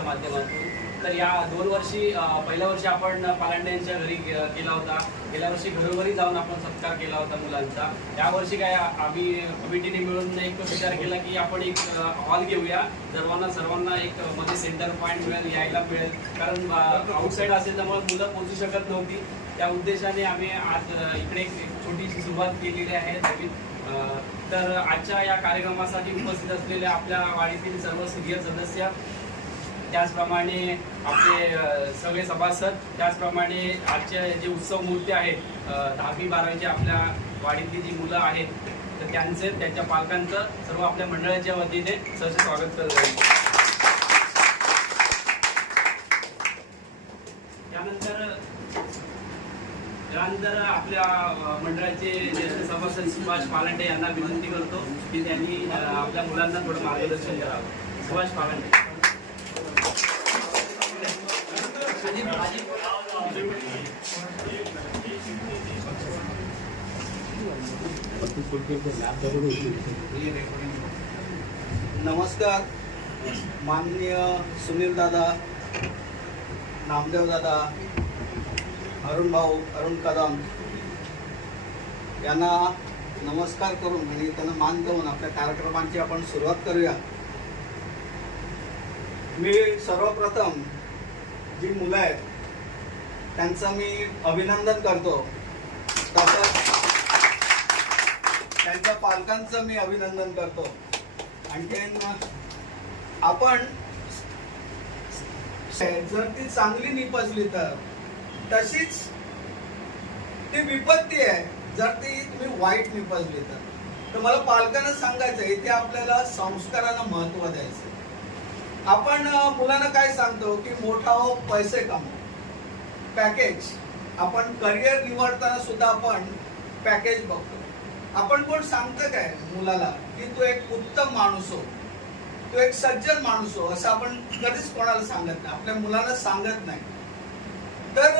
च्या माध्यमातून. तर या 2 वर्षी पहिल्या वर्षी आपण पालांडे यांच्या घरी केला होता. गेल्या वर्षी घरोघरी जाऊन आपण सत्कार केला होता मुलांचा. यावर्षी काय आम्ही कमिटीने मिळून एक विचार केला की आपण एक हॉल घेऊया, सर्वांना एक मध्ये सेंटर पॉईंट मिळेल, यायला मिळेल. कारण आउटसाईड असेल त्यामुळे मुलं पोहोचू शकत नव्हती. त्या उद्देशाने आम्ही आज इकडे एक छोटीशी सुरुवात केलेली आहे. तर आजच्या या कार्यक्रमासाठी उपस्थित असलेले आपल्या वाडीतील सर्व सिनियर सदस्य, त्याचप्रमाणे आपले सगळे सभासद, त्याचप्रमाणे आजच्या जे उत्सव मूर्ती आहेत 10वी 12वीचे आपल्या वाडीतली जी मुलं आहेत, तर त्यांच्या पालकांचं सर्व आपल्या मंडळाच्या वतीने सहर्ष स्वागत करत आहे. त्यानंतर आपल्या मंडळाचे सभासद सुभाष पालांडे यांना विनंती करतो की त्यांनी आपल्या मुलांना थोडं मार्गदर्शन करावं. सुभाष पालांडे. नमस्कार. माननीय सुनील दादा, नामदेव दादा, अरुण भाऊ, अरुण कदम यांना नमस्कार करून आणि त्यांना मान देऊन आपल्या कार्यक्रमांची आपण सुरुवात करूया. मी सर्वप्रथम जी मुलं आहेत त्यांचं मी अभिनंदन करतो. तसंच त्यांच्या पालकांचं मी अभिनंदन करतो. आणखीन आपण जर ती चांगली निपजली तर तशीच ती विपत्ती आहे जर ती तुम्ही वाईट निपजली तर मला पालकांना सांगायचं इथे आपल्याला संस्कारांना महत्त्व द्यायचं. आपण मुलांना काय सांगतो की मोठा हो, पैसे कमव, पॅकेज. आपण करिअर निवडताना सुद्धा आपण पॅकेज बघतो. आपण कोण सांगतं काय मुलाला की तू एक उत्तम माणूस हो, तू एक सज्जन माणूस हो, असं आपण कधीच कोणाला सांगत नाही, आपल्या मुलांना सांगत नाही. तर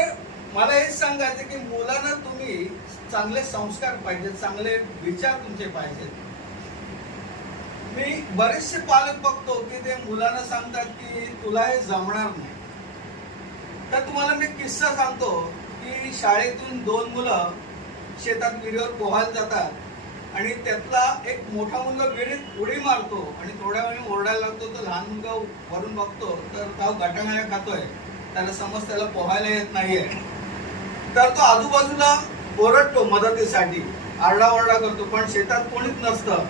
मला हेच सांगायचं की मुलांना तुम्ही चांगले संस्कार पाहिजेत, चांगले विचार तुमचे पाहिजेत. मी बरेचसे पालक बघतो की ते मुलांना सांगतात की तुला हे जमणार नाही. तर तुम्हाला मी किस्सा सांगतो की शाळेतून 2 मुलं शेतात विहिरीवर पोहायला जातात आणि त्यातला एक मोठा मुलगा विहिरीत उडी मारतो आणि थोड्या वेळाने ओरडायला लागतो. तर लहान मुलगा वरून बघतो तर तो गटांगळ्या खातोय, त्याला समज त्याला पोहायला येत नाहीये. तर तो आजूबाजूला ओरडतो मदतीसाठी, आरडाओरडा करतो, पण शेतात कोणीच नसतं.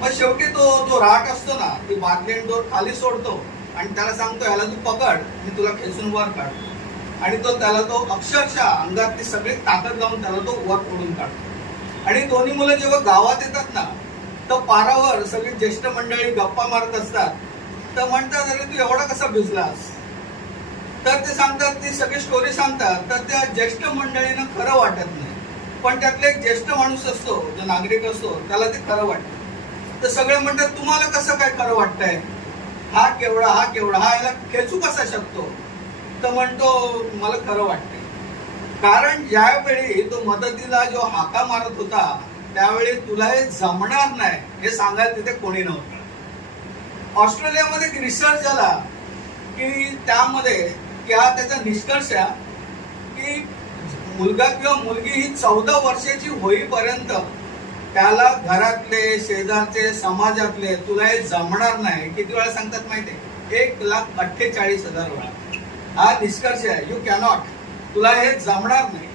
मग शेवटी तो राट असतो ना, ती बादली डोर खाली सोडतो आणि त्याला सांगतो याला तू पकड, मी तुला खेचून वर काढतो. आणि त्याला अक्षरशः अंगातली सगळी ताकद लावून त्याला तो वर ओढून काढतो. आणि दोन्ही मुलं जेव्हा गावात येतात ना, तर पारावर सगळी ज्येष्ठ मंडळी गप्पा मारत असतात. तर म्हणतात अरे तू एवढा कसा भिजलास. तर ते सांगतात, ती सगळी स्टोरी सांगतात. तर त्या ज्येष्ठ मंडळींना खरं वाटत नाही, पण त्यातले एक ज्येष्ठ माणूस असतो, जो नागरिक असतो, त्याला ते खरं वाटतं. तर सगळे म्हणतात तुम्हाला कसं काय खरं वाटतंय, हा केवढा याला खेचू कसा शकतो. तर म्हणतो मला खरं वाटतंय. कारण ज्यावेळी तो मदतीला जो हाका मारत होता त्यावेळी तुला हे जमणार नाही हे सांगायला तिथे कोणी नव्हतं. ऑस्ट्रेलियामध्ये एक रिसर्च झाला की त्यामध्ये त्याचा निष्कर्ष की मुलगा किंवा मुलगी ही 14 वर्षाची होईपर्यंत त्याला घरातले, शेजारचे, समाजातले तुला हे जमणार नाही किती वेळा सांगतात माहितीये, 1,48,000 वेळा. हा निष्कर्ष आहे. यू कॅनॉट, तुला हे जमणार नाही.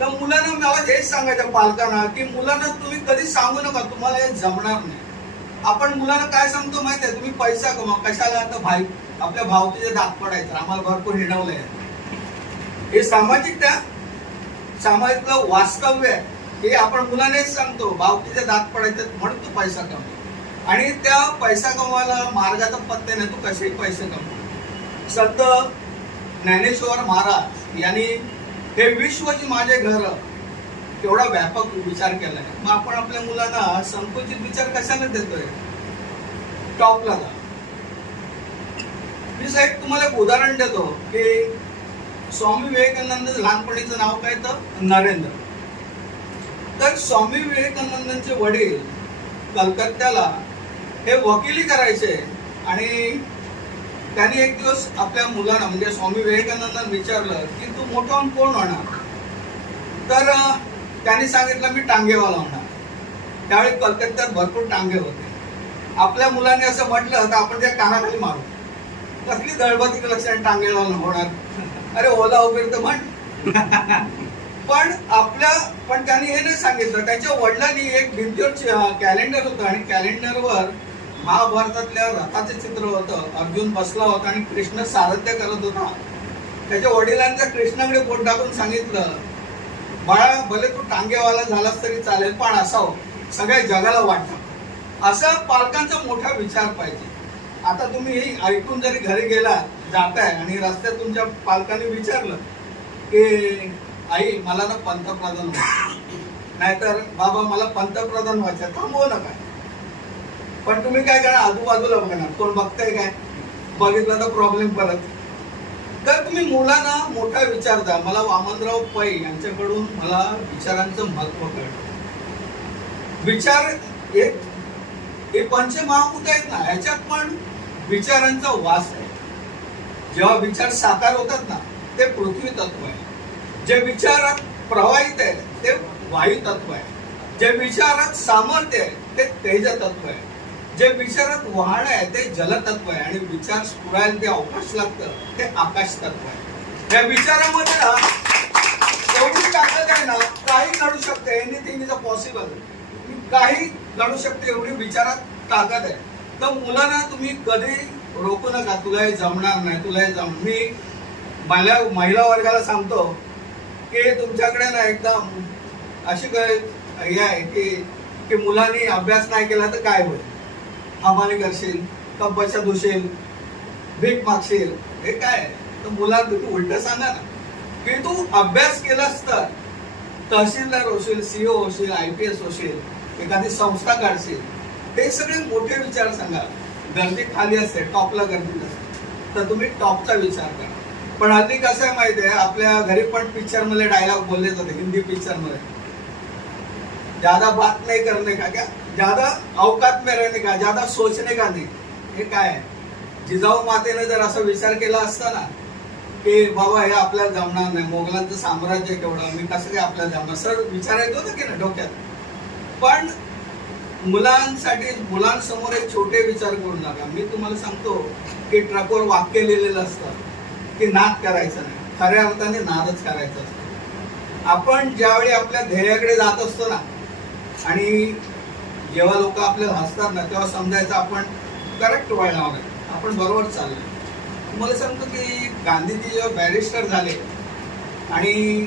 तर मुलांना मला हेच सांगायचं पालकांना की मुलांना तुम्ही कधी सांगू नका तुम्हाला हे जमणार नाही. आपण मुलांना काय सांगतो माहितीये, तुम्ही पैसा कमा, कशाला, तर भाई आपल्या भावतीचे दात पडायचं, आम्हाला भरपूर हिणवलंय. हे सामाजिकता, समाजातलं वास्तव्य आहे. हे आपण मुलांनाच सांगतो, भावतीचे दात पडायचे म्हणून तू पैसा कमव. आणि त्या पैसा कमवायला मार्गाचा पत्ते नाही, तू कसेही पैसे कमव. संत ज्ञानेश्वर महाराज यांनी हे विश्वची माझे घर एवढा व्यापक विचार केलाय. मग आपण आपल्या मुलांना संकुचित विचार कशाला देतोय, टॉपला जा. मी साहेब तुम्हाला एक उदाहरण देतो की स्वामी विवेकानंद लहानपणीचं नाव काय तर नरेंद्र. तर स्वामी विवेकानंदांचे वडील कलकत्त्याला हे वकिली करायचे आणि त्यांनी एक दिवस आपल्या मुलांना म्हणजे स्वामी विवेकानंदांना विचारलं की तू मोठा होऊन कोण होणार. तर त्यांनी सांगितलं मी टांगेवाला होणार. त्यावेळी कलकत्त्यात भरपूर टांगे होते. आपल्या मुलांनी असं म्हटलं तर आपण त्या कानाखाली मारू, कसली दळबती लक्षण टांगेवाला होणार, अरे ओला उबेर तर म्हण. पण त्यांनी हे नाही सांगितलं. त्यांच्या वडिलांनी एक भिंतीवर कॅलेंडर होतं आणि कॅलेंडरवर महाभारतातल्या रथाचे चित्र होतं. अर्जुन बसला होता आणि कृष्ण सारथ्य करत होता. त्याच्या वडिलांनी त्या कृष्णाकडे बोट टाकून सांगितलं, बाळा भले तू टांगेवाला झालास तरी चालेल, पण असावं सगळ्या जगाला वाटतं. असा पालकांचा मोठा विचार पाहिजे. आता तुम्ही ऐकून जरी घरी गेला जाताय आणि रस्त्यात तुमच्या पालकांनी विचारलं की आई मला ना पंतप्रधान व्हायचं, नाहीतर बाबा मला पंतप्रधान व्हायचं, थांबवू नका. पण तुम्ही काय करा, आजूबाजूला बघणार, कोण बघताय काय, बघितलं तर प्रॉब्लेम परत. तर तुम्ही मुलांना मोठा विचार द्या. मला वामनराव पै यांच्याकडून मला विचारांचं महत्व कळलं. विचार हे पंचमहाभूत आहेत ना, ह्याच्यात पण विचारांचा वास आहे. जेव्हा विचार साकार होतात ना, ते पृथ्वी तत्व आहे. जे विचारात प्रवाहित आहे ते वायू तत्व आहे. जे विचारात सामर्थ्य आहे ते तेज तत्व आहे. जे विचारात वाहन आहे ते जलतत्व आहे. आणि विचार स्फुरायला ते अवकाश लागतं ते आकाश तत्व आहे. या विचारामध्ये ना एवढी ताकद आहे ना, काही घडू शकते. Anything is a possible. काही घडू शकते एवढी विचारात ताकद आहे. तर मुलांना तुम्ही कधी रोखू नका, तुला हे जमणार नाही, तुला हे मी महिला वर्गाला सांगतो की तुमच्याकडे ना एकदम अशी काय हे आहे की मुलांनी अभ्यास नाही केला तर काय होईल, हमाली करशील, कब्बशा धुशील, भीक मागशील, हे काय. तर मुलांना तुम्ही उलट सांगा ना की तू अभ्यास केलास तर तहसीलदार होशील, सीओ होशील, IPS होशील, एखादी संस्था काढशील. ते सगळे मोठे विचार सांगा. गर्दी खाली असते, टॉपला गर्दी नसते, तर तुम्ही टॉपचा विचार करा. पण हल्ली कसं आहे माहिती आहे, आपल्या घरी पण पिक्चर मध्ये डायलॉग बोलले जाते, हिंदी पिक्चर मध्ये, ज्यादा बात नाही करने का, क्या ज्यादा औकात में रहने का, ज्यादा सोचने का नाही. हे काय आहे, जिजाऊ मातेने जर असा विचार केला असता ना की बाबा हे आपल्याला जमणार नाही, मोगलांचं साम्राज्य केवढं, मी कसं काय आपल्याला जमणार, सर विचार येत होतं की ना डोक्यात. पण मुलांसाठी मुलांसमोर एक छोटे विचार करू नका. मी तुम्हाला सांगतो की ट्रकवर वाक्य लिहिलेलं असतं की नाद करायचं नाही, खऱ्या अर्थाने नादच करायचं असतं. आपण ज्यावेळी आपल्या ध्येयाकडे जात असतो ना आणि जेव्हा लोक आपल्याला हसतात ना, तेव्हा समजायचं आपण करेक्ट वळणावर आहे, आपण बरोबर चाललोय. तुम्हाला सांगतो की गांधीजी जेव्हा बॅरिस्टर झाले आणि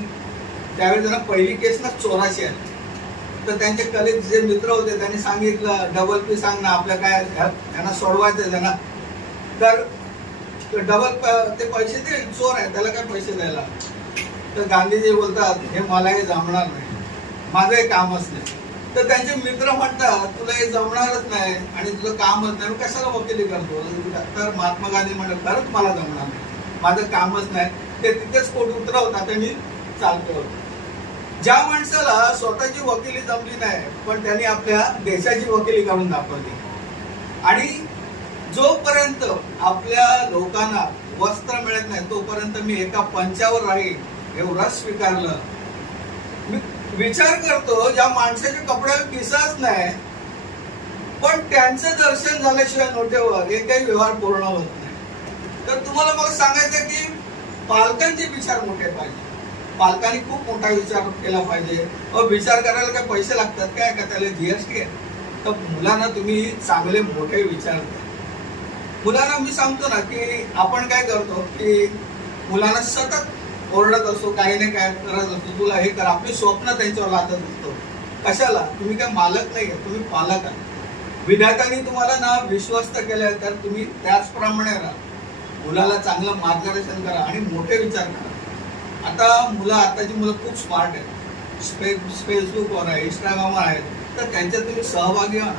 त्यावेळी त्यांना पहिली केस ना चोराची आली, तर त्यांचे कलिग जे मित्र होते त्यांनी सांगितलं डबल पी सांग ना, आपल्या काय त्यांना सोडवायचं त्यांना. तर डबल ते पैसे दे, चोर आहे त्याला काय पैसे द्यायला. तर गांधीजी बोलतात हे मला हे जमणार नाही, माझं हे कामच नाही. तर त्यांचे मित्र म्हणतात तुला हे जमणारच नाही आणि तुझं कामच नाही, कशाला वकिली करतो. तर महात्मा गांधी म्हणतात खरंच मला जमणार नाही, माझं कामच नाही. ते तिथेच पोट उतरवतात आणि चालतो. ज्या माणसाला स्वतःची वकिली जमली नाही पण त्यांनी आपल्या देशाची वकिली करून दाखवली. आणि जोपर्यंत आपल्या लोकांना वस्त्र मिळत नाही तोपर्यंत मी एका पंचावर राहील एवढं स्वीकारलं. मी विचार करतो ज्या माणसाच्या कपड्याला पिसाच नाही पण त्यांचं दर्शन झाल्याशिवाय नोटेवर एकही व्यवहार पूर्ण होत नाही. तर तुम्हाला मला सांगायचं की पालकांचे विचार मोठे पाहिजे. पालकांनी खूप मोठा विचार केला पाहिजे. विचार करायला काय पैसे लागतात काय, का त्याला GST आहे. तर मुलांना तुम्ही चांगले मोठे विचार द्या. मुलांना मी सांगतो ना की आपण काय करतो की मुलांना सतत ओरडत असतो, काही नाही काय करत असतो, तुला हे कर, आपली स्वप्न त्यांच्यावर लादत असतो. कशाला, तुम्ही काय मालक नाही, तुम्ही पालक आहात. विधात्याने तुम्हाला ना विश्वस्त केलंय तर तुम्ही त्याचप्रमाणे राहा. मुलाला चांगलं मार्गदर्शन करा आणि मोठे विचार करा. आता आताची मुलं खूप स्मार्ट आहेत, फेसबुकवर आहे, इंस्टाग्रामवर आहेत, तर त्यांच्यात तुम्ही सहभागी व्हा.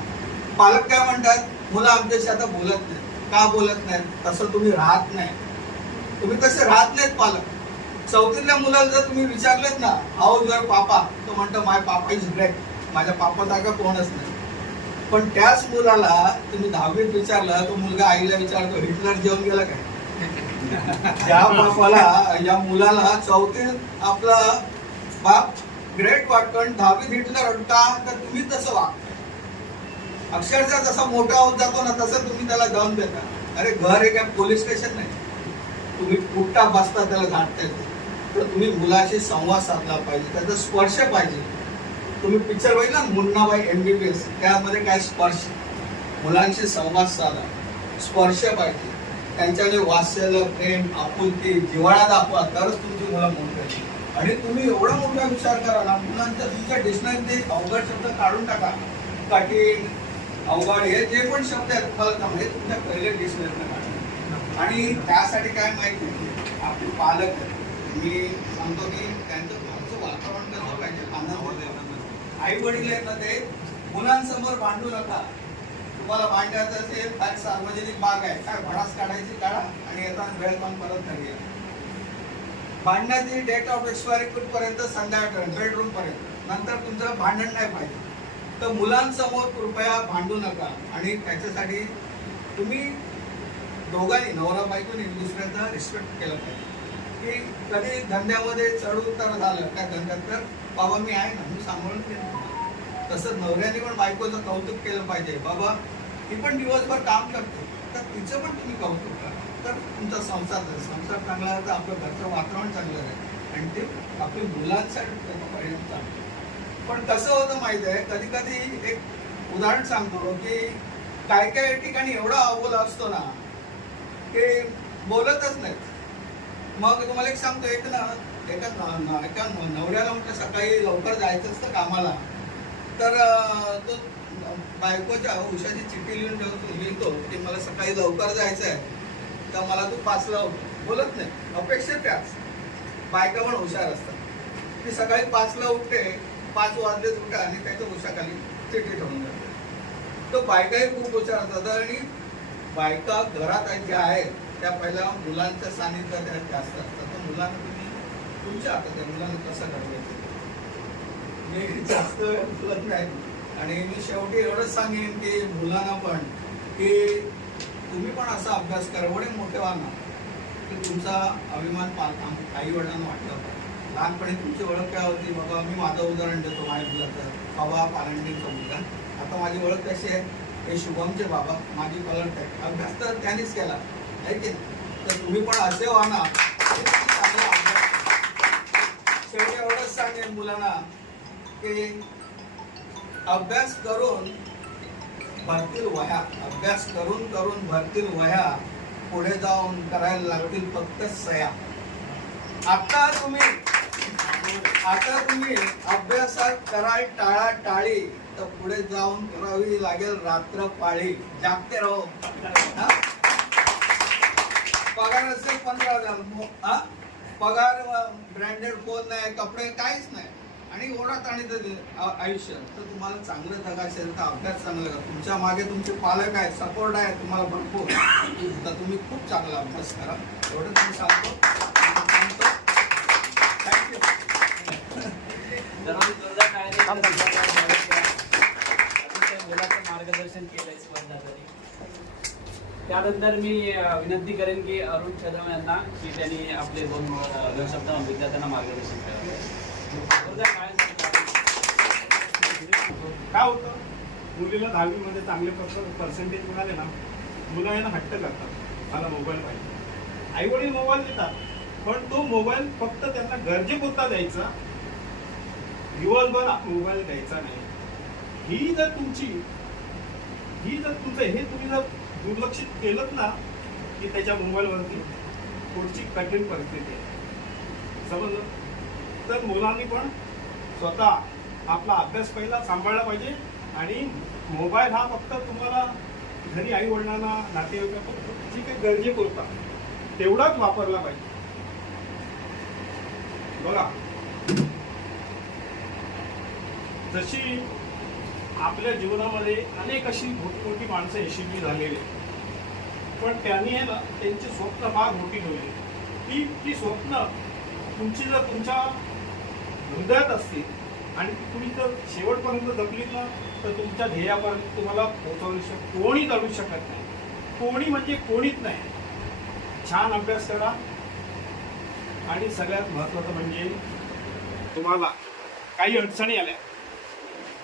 पालक काय म्हणतात, मुलं आमच्याशी आता बोलत नाही. का बोलत नाहीत, तसं तुम्ही राहत नाही, तुम्ही तसे राहत नाहीत पालक. चौथीतल्या मुलाला जर तुम्ही विचारलेत ना हाऊ युअर पापा, तो म्हणतो माय पापा इज ग्रेट, माझ्या पापासारखा कोणच नाही. पण त्याच मुलाला तुम्ही 10वीत विचारलं, तो मुलगा आईला विचारतो हिटलर जेवून गेला काय, ज्या बापाला या मुलाला चौथीत आपला बाप ग्रेट वाटण 10वीत हिटलर का तर तुम्ही तसं वाग अक्षरशः जसा मोठा होत जातो ना तसं तुम्ही त्याला जाऊन देता. अरे घर हे काय पोलीस स्टेशन नाही, तुम्ही कुठटा बसता त्याला झाडता येते. तर तुम्ही मुलाशी संवाद साधला पाहिजे, त्याचा स्पर्श पाहिजे. तुम्ही पिक्चर बघितला मुन्नाबाई MBBS, त्यामध्ये काय स्पर्श, मुलांशी संवाद साधा, स्पर्श पाहिजे. त्यांच्याकडे वात्सल्य, प्रेम, आपुलकी, जिव्हाळा दाखवा, तरच तुमची मुलं मोठी. आणि तुम्ही एवढा मोठा विचार करा ना, मुलांच्या तुमच्या डिक्शनरीत अवघड शब्द काढून टाका. कठीण, अवघड हे जे पण शब्द आहेत तुम्हाला हे तुमच्या पहिल्या डिक्शनरीतनं काढा. आणि त्यासाठी काय माहिती आपले पालक मी सांगतो की त्यांचं घरचं वातावरण कसं पाहिजे, आनंद. आई वडील आहेत ना ते मुलांसमोर भांडू नका. तुम्हाला भांडायचं असेल काय सार्वजनिक बाग आहे, काय भडास काढायची काढा आणि येताना वेळ पण परत घरी या. भांडण्याची डेट ऑफ एक्सपायरी कुठपर्यंत, संध्याकाळपर्यंत, बेडरूम पर्यंत. नंतर तुमचं भांडण नाही पाहिजे. तर मुलांसमोर कृपया भांडू नका. आणि त्याच्यासाठी तुम्ही दोघांनी नवरा बायकोनी दुसऱ्याचा रिस्पेक्ट केलं पाहिजे. की कधी धंद्यामध्ये चढ उतार झालं त्या धंद्यात तर बाबा मी आहे ना, मी सांभाळून घेईन. तसंच नवऱ्याने पण बायकोचं कौतुक केलं पाहिजे. बाबा ती पण दिवसभर काम करते तर तिचं पण तुम्ही कौतुक करा. तर तुमचा संसार चांगला आहे तर आपलं घरचं वातावरण चांगलं आहे आणि ते आपल्या मुलांसाठी परिणाम चांगला. पण कसं होतं माहिती आहे, कधी कधी एक उदाहरण सांगतो की काय काय ठिकाणी एवढा अवोल असतो ना की बोलतच नाहीत. मग तुम्हाला एक सांगतो, एका नवऱ्याला म्हटलं सकाळी लवकर जायचं असतं कामाला, तर तो बायकोच्या उशाची चिठ्ठी लिहितो की मला सकाळी लवकर जायचं आहे तर मला तू 5ला उठ. बोलत नाही, अपेक्षित त्याच. बायका पण हुशार असतात. ती सकाळी 5ला उठते, 5 वाजलेच उठा आणि त्याच्या उशाखाली चिठ्ठी ठेवून जाते. तो बायकाही खूप हुशार असतात. आणि बायका घरात ज्या आहेत त्या पहिल्या मुलांच्या सानिध्यात जास्त असतात. तर मुलांना तुम्ही तुमच्या हातात आहे, मुलांना कसं घडवायचं. मी जास्त बोलत नाही. आणि मी शेवटी एवढंच सांगेन की मुलांना पण की तुम्ही पण असा अभ्यास करा, एवढे मोठे व्हा ना की तुमचा अभिमान आई वडिलांना वाटलं. लहानपणी तुमची ओळख काय होती, बाबा मी माझं उदाहरण देतो माझ्या मुलाचं, बाबा पालंडीचा मुलगा. आता माझी ओळख कशी आहे, हे शुभमचे बाबा, माझी कलर आहे. अभ्यास तर त्यांनीच केला आहे की. तर तुम्ही पण असे व्हा ना की चांगला अभ्यास. शेवटी एवढंच सांगेन मुलांना की अभ्यास करून भरतील वह्या, अभ्यास करून करून भरतील वह्या, पुढे जाऊन करायला लागतील फक्त सया. आता तुम्ही अभ्यासात कराल टाळाटाळी तर पुढे जाऊन करावी लागेल रात्र पाळी. जागते राहो. पगार असेल 15,000, पगार ब्रँडेड फोन नाही, कपडे काहीच नाही आणि ओढात आणि आयुष्य. तर तुम्हाला चांगलं जगा असेल तर अभ्यास चांगला करा. तुमच्या मागे तुमचे पालक आहेत, सपोर्ट आहे तुम्हाला भरपूर. तर तुम्ही खूप चांगला अभ्यास करा, एवढं तुम्ही सांगतो. थँक्यू. मार्गदर्शन केलंय स्पर्धासाठी. त्यानंतर मी विनंती करेन की अरुण कदम यांना की त्यांनी आपले 2 शब्द विद्यार्थ्यांना मार्गदर्शन करावे. काय होतं, मुलीला 10वी मध्ये चांगले पर्सेंटेज मिळाले ना, मुलं यांना हट्ट करतात मला मोबाईल पाहिजे. आई वडील मोबाईल देतात पण तो मोबाईल फक्त त्यांना गरजेपुरता द्यायचा, दिवसभर मोबाईल द्यायचा नाही. ही जर तुमचं हे तुम्ही जर दुर्लक्षित केलं ना की त्याच्या मोबाईलवरती पुढची कठीण परिस्थिती आहे. समजलं. तर मुलांनी पण स्वतः आपला अभ्यास पहिला सांभाळला पाहिजे आणि मोबाईल हा फक्त तुम्हाला घरी आई वडिलांना नातेवाईकांना जी काही गरजेपुरता तेवढाच वापरला पाहिजे. बघा, जशी आपल्या जीवनामध्ये अनेक अशी मोठी माणसं यशस्वी झालेली, पण त्यांनी आहे ना त्यांची स्वप्न फार मोठी ठेवली. ती स्वप्न तुमची जर तुमच्या हृदयात असतील आणि तुम्ही जर शेवटपर्यंत जपलीत ना तर तुमच्या ध्येयापर्यंत तुम्हाला पोहोचवू कोणीच अडू शकत नाही. कोणी म्हणजे कोणीच नाही. छान अभ्यास करा आणि सगळ्यात महत्त्वाचं म्हणजे तुम्हाला काही अडचणी आल्या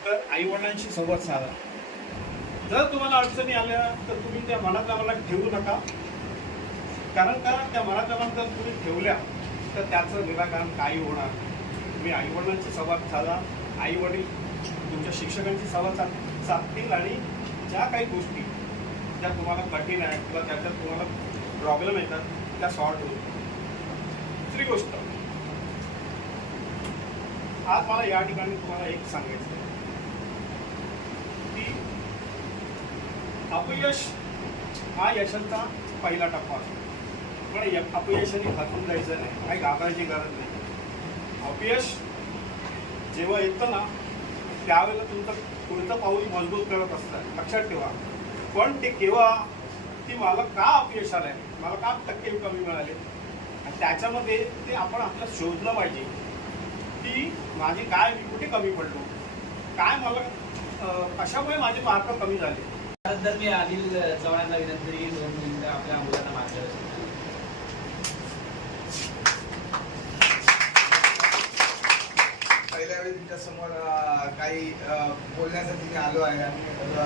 तर आईवडिलांशी संवाद साधा. जर तुम्हाला अडचणी आल्या तर तुम्ही त्या मनातल्या मनात ठेवू नका, कारण का त्या मनातल्या मनात जर तुम्ही ठेवल्या तर त्याचं निराकरण काही होणार नाही. तुम्ही आईवडिलांशी संवाद साधा, आईवडील तुमच्या शिक्षकांशी संवाद साधतील आणि ज्या काही गोष्टी ज्या तुम्हाला कठीण आहेत किंवा त्याच्यात तुम्हाला प्रॉब्लेम येतात त्या सॉल्व्ह होईल. दुसरी गोष्ट, आज मला या ठिकाणी तुम्हाला एक सांगायचं आहे की अपयश हा यशाचा पहिला टप्पा असतो, पण अपयशाने खचून जायचं नाही, काही घाबरायची गरज नाही. अपयश जेव्हा येतं ना त्यावेळेला तुमचं पुढचं पाऊल मजबूत करत असतं, लक्षात ठेवा. पण ते केव्हा की मला का अपयश आलंय, मला का टक्के कमी मिळाले, आणि त्याच्यामध्ये ते आपण आपल्याला शोधलं पाहिजे की माझी काय, मी कुठे कमी पडलो, काय मला कशामुळे माझे मार्क कमी झाले. त्यानंतर मी अनिल चव्हाणांना विनंती करेन 2 मिनिटं आपल्या मुलांना मार्गदर्शन. पहिल्या वेळी तुमच्या समोर काही बोलण्यासाठी मी आलो आहे आणि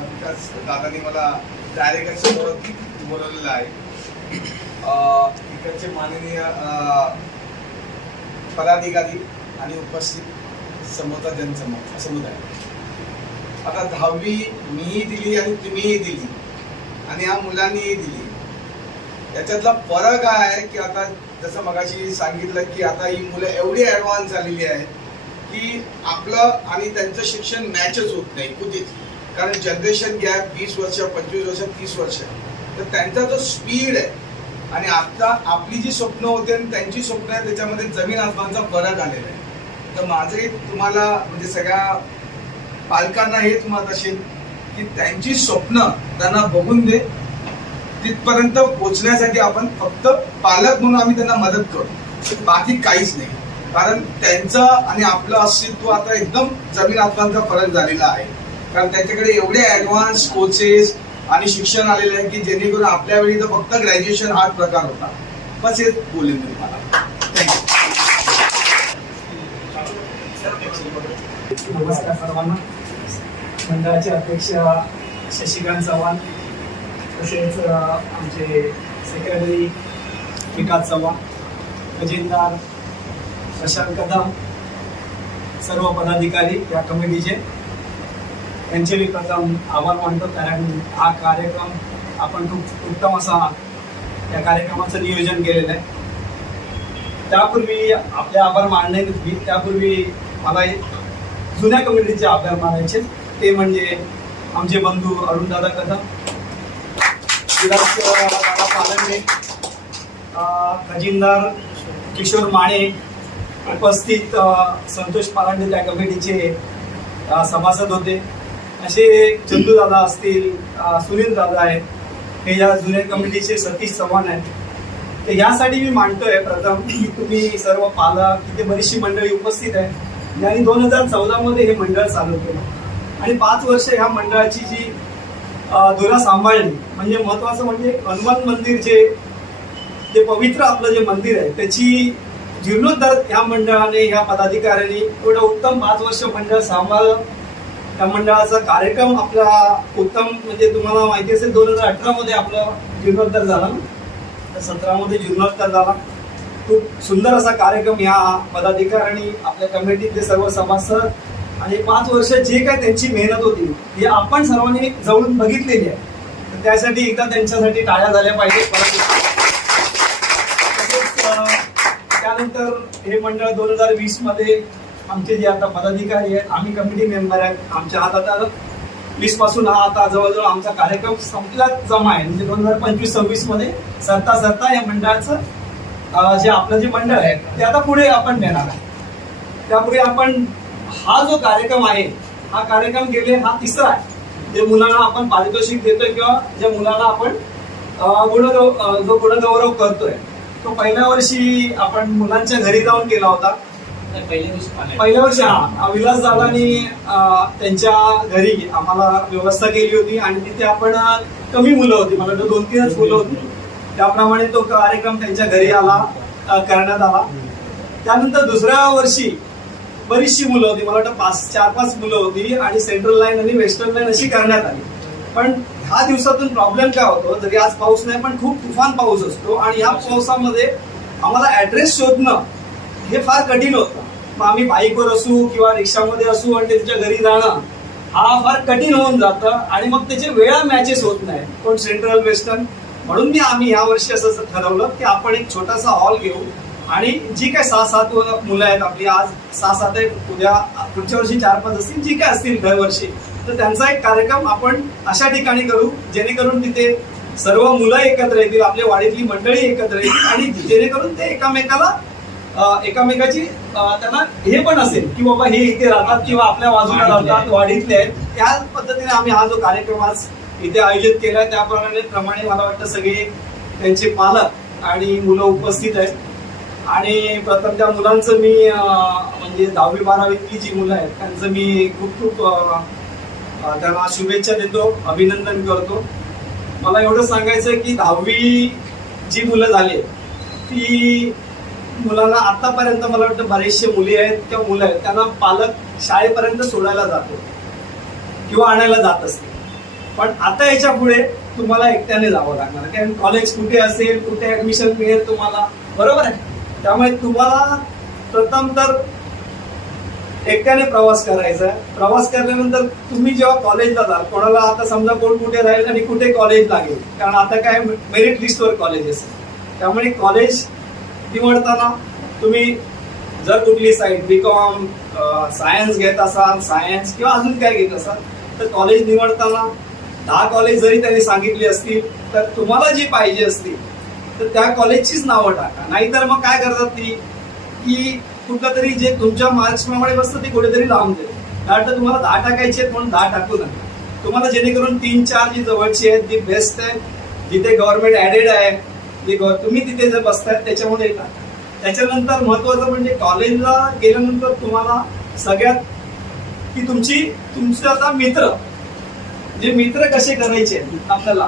विकास दादांनी मला डायरेक्ट समोर बोलवलेलं आहे. इकडचे माननीय पदाधिकारी आणि उपस्थित समोरचा समुदाय. आता 10वी मीही दिली आणि तुम्हीही दिली आणि या मुलांनीही दिली. याच्यातला फरक आहे की आता जसं मगाशी सांगितलं की आता ही मुलं एवढी ॲडव्हान्स झालेली आहेत की आपलं आणि त्यांचं शिक्षण मॅचच होत नाही कुठेच, कारण जनरेशन गॅप 20 वर्ष, 25 वर्ष, 30 वर्ष. तर त्यांचा जो स्पीड आहे आणि आता आपली जी स्वप्न होते आणि त्यांची स्वप्न आहे त्याच्यामध्ये जमीन आसमानचा फरक आलेला आहे. तर माझे तुम्हाला म्हणजे सगळ्या पालकांना हेच मत असेल की त्यांची स्वप्न त्यांना बघून दे, तिथपर्यंत पोहोचण्यासाठी आपण फक्त पालक म्हणून आम्ही त्यांना मदत करू, बाकी काहीच नाही. कारण त्यांचं आणि आपलं अस्तित्व आता एकदम जमीन आसमानचा फरक झालेला आहे, कारण त्यांच्याकडे एवढे ऍडव्हान्स कोचेस आणि शिक्षण आलेलं आहे की जेणेकरून आपल्या वेळी तर फक्त ग्रॅज्युएशन हाच प्रकार होता. बस हेच बोलेन मी तुम्हाला. नमस्कार सर्वांना. मंडळाचे अध्यक्ष शशिकांत चव्हाण, तसेच आमचे सेक्रेटरी विकास चव्हाण, खजिनदार प्रशांत कदम, सर्व पदाधिकारी या कमिटीचे, यांचे मी प्रथम आभार मानतो, कारण हा कार्यक्रम आपण खूप उत्तम असा या कार्यक्रमाचं नियोजन केलेलं आहे. त्यापूर्वी आपले आभार मानणे, त्यापूर्वी मला जुन्या कमिटीचे आभार मानायचे, ते म्हणजे आमचे बंधू अरुणदादा कदम, दादा पालंगे, खजिनदार किशोर माने, उपस्थित संतोष पालांडे त्या कमिटीचे सभासद होते, असे चंदू दादा असतील, सुनील दादा आहेत, हे या जुन्या कमिटीचे सतीश चव्हाण आहेत. तर यासाठी मी मांडतोय प्रथम की तुम्ही सर्व पालक, तिथे बरीचशी मंडळी उपस्थित आहे, आणि 2014 मध्ये हे मंडळ चालू केलं आणि 5 वर्ष ह्या मंडळाची जी धुरा सांभाळली. म्हणजे महत्वाचं म्हणजे हनुमान मंदिर जे पवित्र आपलं जे मंदिर आहे त्याची जीर्णोद्धार ह्या मंडळाने, ह्या पदाधिकाऱ्यांनी एवढं उत्तम 5 वर्ष मंडळ सांभाळलं. त्या मंडळाचा कार्यक्रम आपला उत्तम, म्हणजे तुम्हाला माहिती असेल 2018 मध्ये आपला जीर्णोद्धार झाला, 17 मध्ये जीर्णोद्धार झाला. खूप सुंदर असा कार्यक्रम या पदाधिकाऱ्यांनी, आपल्या कमिटीतले सर्व सभासद आणि 5 वर्ष जे काय त्यांची मेहनत होती ही आपण सर्वांनी जवळून बघितलेली आहे. तर त्यासाठी एकदा त्यांच्यासाठी टाळ्या झाल्या पाहिजे. त्यानंतर हे मंडळ 2020 मध्ये आमचे जे आता पदाधिकारी आहेत, आम्ही कमिटी मेंबर आहेत, आमच्या हातात आलं 20 पासून हा आता जवळजवळ आमचा कार्यक्रम संपला जमा आहे. म्हणजे 2025-26 मध्ये सरता या मंडळाचं जे आपलं जे मंडळ आहे ते आता पुढे आपण नेणार आहे. त्यापुढे आपण हा जो कार्यक्रम आहे, हा कार्यक्रम गेले हा 3रा आहे. जे मुलांना आपण पारितोषिक देतोय किंवा ज्या मुलांना आपण जो गुणगौरव करतोय, तो पहिल्या वर्षी आपण मुलांच्या घरी जाऊन केला होता. पहिल्या वर्षी हा विलास दादांनी त्यांच्या घरी आम्हाला व्यवस्था केली होती आणि तिथे आपण कमी मुलं होती, मला वाटतं 2-3च मुलं होती, त्याप्रमाणे तो कार्यक्रम त्यांच्या घरी आला करण्यात आला. त्यानंतर दुसऱ्या वर्षी बरीचशी मुलं होती, मला वाटतं 4-5 मुलं होती आणि सेंट्रल लाईन आणि वेस्टर्न लाईन अशी करण्यात आली. पण ह्या दिवसातून प्रॉब्लेम काय होतो, जरी आज पाऊस नाही पण खूप तुफान पाऊस असतो आणि या पावसामध्ये आम्हाला ऍड्रेस शोधणं हे फार कठीण होतं. मग आम्ही बाईकवर असू किंवा रिक्षामध्ये असू आणि त्यांच्या घरी जाणं हा फार कठीण होऊन जातं आणि मग त्याचे वेळा मॅचेस होत नाही, कोण सेंट्रल वेस्टर्न. म्हणून आम्ही यावर्षी असं ठरवलं की आपण एक छोटासा हॉल घेऊ आणि जी काय 6-7 मुलं आहेत आपली, आज 6-7 आहेत, उद्या पुढच्या वर्षी 4-5 असतील, जी काय असतील दरवर्षी, तर त्यांचा एक कार्यक्रम आपण अशा ठिकाणी करू जेणेकरून तिथे सर्व मुलं एकत्र येतील, आपल्या वाडीतली मंडळी एकत्र येतील आणि जेणेकरून ते एकामेकाची त्यांना हे पण असेल की बाबा हे इथे राहतात किंवा आपल्या बाजूला राहतात, वाडीतले आहेत. त्या पद्धतीने आम्ही हा जो कार्यक्रम आज इथे आयोजित केलाय त्याप्रमाणे मला वाटतं सगळे त्यांचे पालक आणि मुलं उपस्थित आहेत. आणि प्रथम त्या मुलांचं मी म्हणजे 10वी-12वीतली जी मुलं आहेत त्यांचं मी खूप त्यांना शुभेच्छा देतो, अभिनंदन करतो. मला एवढं सांगायचं की 10वी जी मुलं झाली ती मुलांना आतापर्यंत मला वाटतं बरेचसे मुली आहेत किंवा मुलं आहेत त्यांना पालक शाळेपर्यंत सोडायला जातो किंवा आणायला जात असते. पण आता याच्या पुढे तुम्हाला एकट्याने जावं लागणार, कारण कॉलेज कुठे असेल, कुठे ऍडमिशन मिळेल तुम्हाला, बरोबर आहे. त्यामुळे तुम्हाला प्रथम तर एकट्याने प्रवास करायचा आहे. प्रवास केल्यानंतर तुम्ही जेव्हा कॉलेजला जाल, कोणाला आता समजा कोण कुठे राहील आणि कुठे कॉलेज लागेल, कारण आता काय मेरिट लिस्टवर कॉलेजेस, त्यामुळे कॉलेज निवडताना तुम्ही जर कुठली साईड BCom सायन्स घेत असाल, सायन्स किंवा अजून काय घेत असाल, तर कॉलेज निवडताना 10 कॉलेज जरी त्यांनी सांगितली असतील तर तुम्हाला जी पाहिजे असतील तर त्या कॉलेजचीच नावं टाका. नाहीतर मग काय करतात ती की कुठलं तरी जे तुमच्या मार्क्सप्रमाणे बसतं ते कुठेतरी लावून देते. वाटतं तुम्हाला 10 टाकायचे आहेत म्हणून 10 टाकू नका. तुम्हाला जेणेकरून 3-4 जी जवळची आहेत, जी बेस्ट आहे, जिथे गव्हर्नमेंट ऍडेड आहे, तुम्ही तिथे जर बसतायत त्याच्यामध्ये टाका. त्याच्यानंतर महत्वाचं म्हणजे कॉलेजला गेल्यानंतर तुम्हाला सगळ्यात की तुमचे आता मित्र कसे करायचे आपल्याला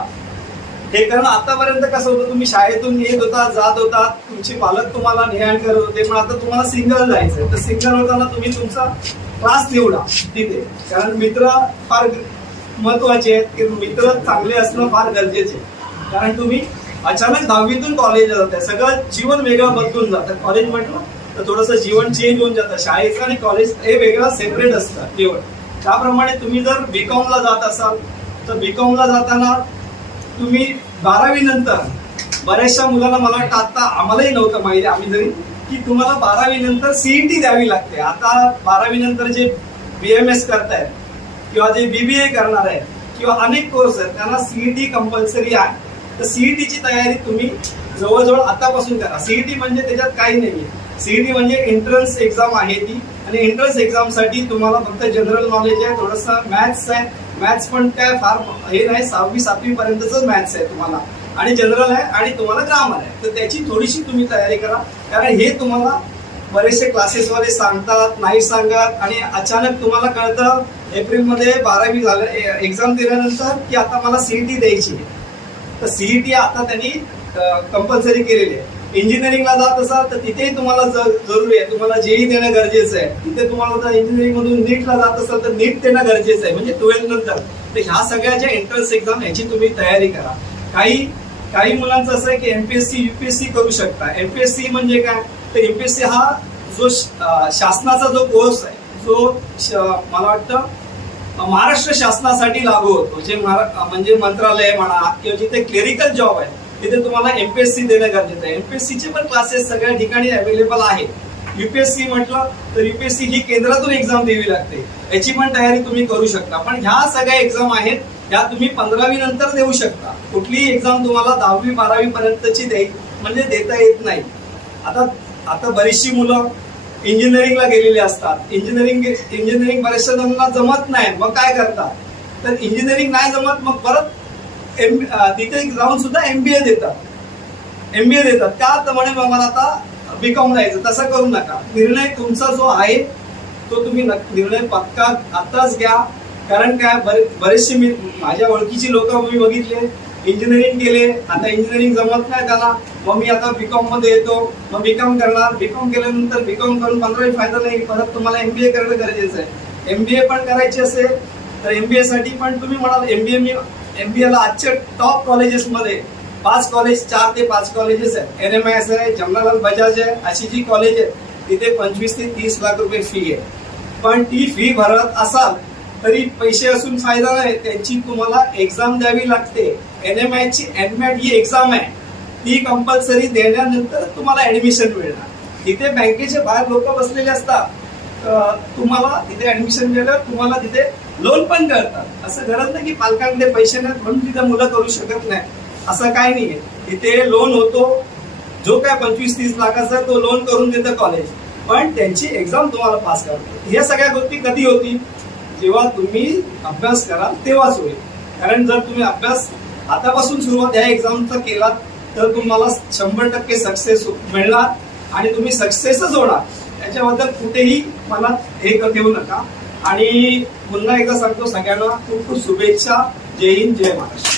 हे, कारण आतापर्यंत कसं होतं, तुम्ही शाळेतून येत होता, जात होता, तुमचे पालक तुम्हाला नेहाण करत होते, पण आता तुम्हाला सिंगल जायचंय, तर सिंगल होताना तुम्ही तुमचा क्लास निवडा तिथे, कारण मित्र फार महत्वाचे आहेत की मित्र चांगले असणं फार गरजेचे आहे. कारण तुम्ही अचानक 10वीतून कॉलेजला जाताय, सगळं जीवन वेगळं बदलून जातं. कॉलेज म्हटलं तर थोडंसं जीवन चेंज होऊन जातं. शाळेचं आणि कॉलेज हे वेगळं सेपरेट असतं जीवन. त्याप्रमाणे तुम्ही जर BComला जात असाल तर BComला जाताना तुम्ही 12वी नंतर बऱ्याचशा मुलांना, मला वाटतं आता आम्हालाही नव्हतं माहिती, आम्ही जरी की तुम्हाला 12वी नंतर CET द्यावी लागते. आता 12वी नंतर जे BMS करतायत किंवा जे BBA करणार आहेत किंवा अनेक कोर्स आहेत त्यांना CET कंपल्सरी आहे. तर CET ची तयारी तुम्ही जवळजवळ आतापासून करा. CET म्हणजे त्याच्यात काही नाहीये. CET म्हणजे एंट्रन्स एक्झाम आहे ती, आणि एंट्रन्स एक्झाम साठी तुम्हाला फक्त जनरल नॉलेज आहे, थोडंसं मॅथ्स आहे. मॅथ्स पण काय फार हे नाही, 6वी-7वी पर्यंतच मॅथ्स आहे तुम्हाला, आणि जनरल आहे आणि तुम्हाला ग्रामर आहे. तर त्याची थोडीशी तुम्ही तयारी करा, कारण हे तुम्हाला बरेचसे क्लासेसवाले सांगतात, नाही सांगत, आणि अचानक तुम्हाला कळतं एप्रिलमध्ये 12वी झालं एक्झाम दिल्यानंतर की आता मला CET द्यायची आहे. तर CET आता त्यांनी कंपल्सरी केलेली आहे. इंजिनिअरिंगला जात असाल तर तिथेही तुम्हाला जरुरी आहे, तुम्हाला JEE देणं गरजेचं आहे. तिथे तुम्हाला जर इंजिनिअरिंग मधून नीटला जात असाल तर नीट देणं गरजेचं आहे, म्हणजे 12th नंतर. तर ह्या सगळ्या ज्या एंट्रन्स एक्झाम ह्याची तुम्ही तयारी करा. काही मुलांचं असं आहे की MPSC UPSC करू शकता. MPSC म्हणजे काय, तर MPSC हा जो शासनाचा जो कोर्स आहे, जो मला वाटतं महाराष्ट्र शासनासाठी लागू होतो, जे म्हणजे मंत्रालय म्हणा किंवा जिथे क्लेरिकल जॉब आहे तिथे तुम्हाला MPSC देणं गरजेचं आहे. MPSC चे पण क्लासेस सगळ्या ठिकाणी अवेलेबल आहेत. UPSC म्हटलं तर UPSC ही केंद्रातून एक्झाम द्यावी लागते, याची पण तयारी तुम्ही करू शकता. पण ह्या सगळ्या एक्झाम आहेत ह्या तुम्ही 15वी नंतर देऊ शकता. कुठलीही एक्झाम तुम्हाला 10वी-12वी पर्यंतची म्हणजे देता येत नाही. आता बरीचशी मुलं इंजिनिअरिंगला गेलेली असतात. इंजिनिअरिंग बऱ्याचशा जणांना जमत नाही, मग काय करतात, तर इंजिनिअरिंग नाही जमत मग परत तिथे जाऊन सुद्धा MBA देतात. का तर म्हणे मला आता BCom जायचं. तसं करू नका. निर्णय तुमचा जो आहे तो तुम्ही निर्णय पक्का आताच घ्या. कारण काय, बरेचसे माझ्या ओळखीची लोक मी बघितले इंजिनिअरिंग केले, आता इंजिनिअरिंग जमत नाही त्याला, मग मी आता बीकॉम मध्ये येतो, मग बीकॉम करणार, बीकॉम केल्यानंतर बीकॉम करून 15 फायदा नाही, परत तुम्हाला MBA करणं गरजेचं आहे. MBA पण करायचे असेल तर MBA साठी पण तुम्ही म्हणाल MBA ला आजच्या टॉप कॉलेजेसमध्ये 5 कॉलेज, 4 ते 5 कॉलेजेस आहेत. NMIS आहे, जमनालाल बजाज आहे, अशी जी कॉलेज आहे तिथे 25 ते 30 लाख रुपये फी आहे. पण ती फी भरत असाल तरी पैसे असून फायदा नाही, त्यांची तुम्हाला एक्झाम द्यावी लागते. NMI ची NMAT ही एक्झाम आहे, ती कंपल्सरी देण्यानंतर तुम्हाला ऍडमिशन मिळणार. तिथे बँकेचे बाहेर लोक बसलेले असतात, तुम्हाला तिथे ऍडमिशन मिळालं, तुम्हाला तिथे लोन पण करतात. असं गरज नाही की पालकांकडे पैसे नाहीत म्हणून तिथे मुलं करू शकत नाही, असं काय नाहीये. तिथे लोन होतो, जो काय 25-30 लाखाचा तो लोन करून देतं कॉलेज, पण त्यांची एक्झाम तुम्हाला पास करतो. ह्या सगळ्या गोष्टी कधी होती, जेव्हा तुम्ही अभ्यास कराल तेव्हाच होईल. कारण जर तुम्ही अभ्यास आतापासून सुरुवात या एक्झामचा केला तर तुम्हाला 100% सक्सेस मिळणार आणि तुम्ही सक्सेसच होणार. त्याच्याबद्दल कुठेही मनात हे ठेवू नका. आणि पुन्हा एकदा सांगतो सगळ्यांना खूप खूप शुभेच्छा. जय हिंद, जय महाराष्ट्र.